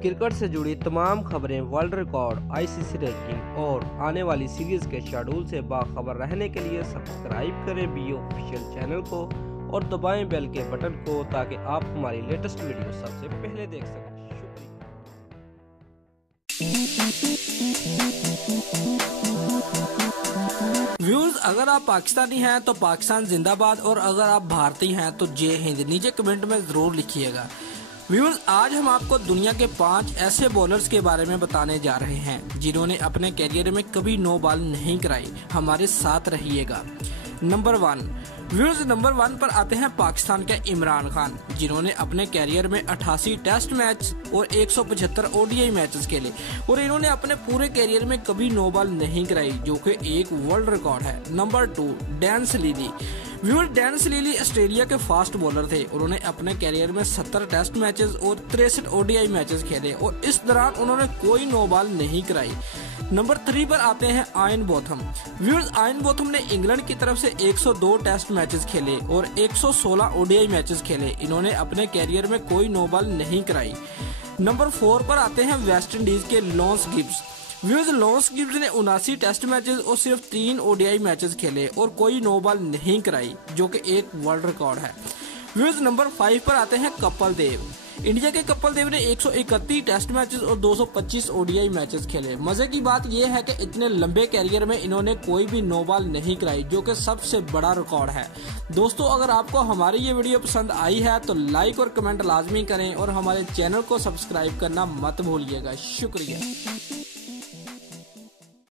Cricket से जुड़ी तमाम खबरें, वर्ल्ड रिकॉर्ड, आईसीसी रैंकिंग और आने वाली सीरीज के शेड्यूल से बाखबर रहने के लिए सब्सक्राइब करें बी ऑफिशियल चैनल को और दबाएं बेल के बटन को ताकि आप हमारी लेटेस्ट वीडियो सबसे पहले देख सकें। व्यूअर्स, अगर आप पाकिस्तानी हैं तो पाकिस्तान जिंदाबाद और अगर आप भारतीय हैं तो जय हिंद नीचे कमेंट में जरूर लिखिएगा। व्यूअर्स, आज हम आपको दुनिया के 5 ऐसे बॉलर्स के बारे में बताने जा रहे हैं जिन्होंने अपने कैरियर में कभी नो बॉल नहीं कराई। हमारे साथ रहिएगा। नंबर 1 व्यूअर्स, नंबर 1 पर आते हैं पाकिस्तान के इमरान खान, जिन्होंने अपने कैरियर में 88 टेस्ट मैच और 175 ओडीआई मैचेस खेले और इन्होंने अपने पूरे कैरियर में कभी नो बॉल नहीं कराई, जो कि एक वर्ल्ड रिकॉर्ड है। Number 2 Dan स्लीली। Viewer, Dan स्लीली Australia के फास्ट बॉलर थे। उन्होंने अपने कैरियर में 70 टेस्ट मैचेस और 63 ओडीआई मैचेस खेले और इस दौरान उन्होंने कोई नो बॉल नहीं कराई। नंबर 3 पर आते हैं ion Botham. Viewers, ion Botham ने इंग्लैंड की तरफ से 102 टेस्ट मैचेस खेले और 116 ओडीआई मैचेस खेले। इन्होंने अपने कैरियर में कोई नो बॉल नहीं कराई। नंबर 4 पर आते हैं वेस्ट इंडीज के Lance Gibbs. Viewers, Lance Gibbs ने 79 टेस्ट मैचेस और सिर्फ 3 ओडीआई मैचेस खेले और कोई नो बॉल नहीं कराई, जो कि एक वर्ल्ड रिकॉर्ड है। व्यूअर्स, नंबर 5 पर आते हैं कपिल देव। इंडिया के कपिल देव ने 131 टेस्ट मैचेस और 225 ओडीआई मैचेस खेले। मजे की बात यह है कि इतने लंबे कैरियर में इन्होंने कोई भी नो बॉल नहीं कराई, जो कि सबसे बड़ा रिकॉर्ड है। दोस्तों, अगर आपको हमारी ये वीडियो पसंद आई है तो लाइक और कमेंट लाजमी करें और हमारे चैनल को सब्सक्राइब करना मत भूलिएगा। शुक्रिया।